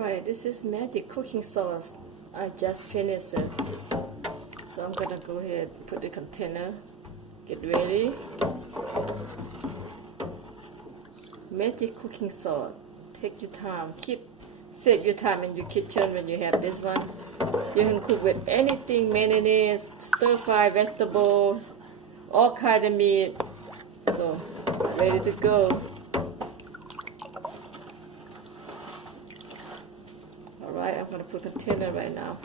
Alright, this is magic cooking sauce. I just finished it. So I'm gonna go ahead and put the container. Get ready. Magic cooking sauce. Take your time. Save your time in your kitchen when you have this one. You can cook with anything, mayonnaise, stir fry vegetable, all kind of meat. So ready to go. Alright, I'm gonna put a container right now.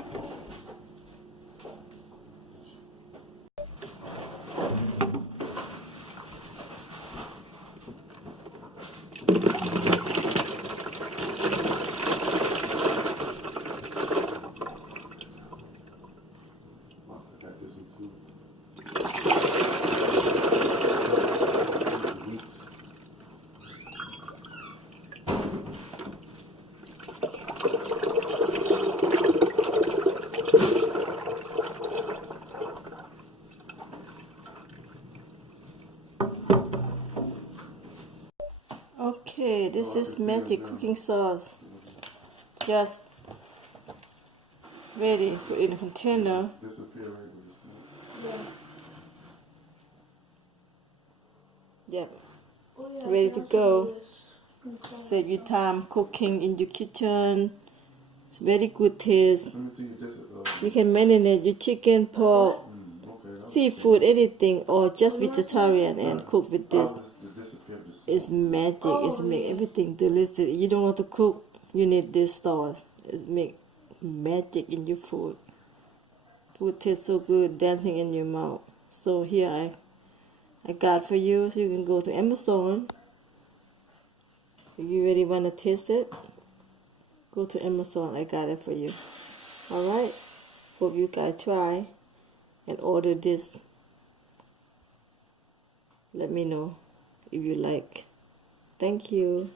Okay, this is magic cooking sauce. Just ready, put in a container. Yep. Ready to go. Save your time cooking in your kitchen. It's very good taste. You can marinate your chicken, pork, seafood, anything, or just vegetarian and cook with this. It's magic. It's make everything delicious. You don't want to cook, you need this sauce. It make magic in your food. Food tastes so good, dancing in your mouth. So here I got for you. So you can go to Amazon. If you really want to taste it, go to Amazon. I got it for you. Alright. Hope you guys try and order this. Let me know if you like. Thank you.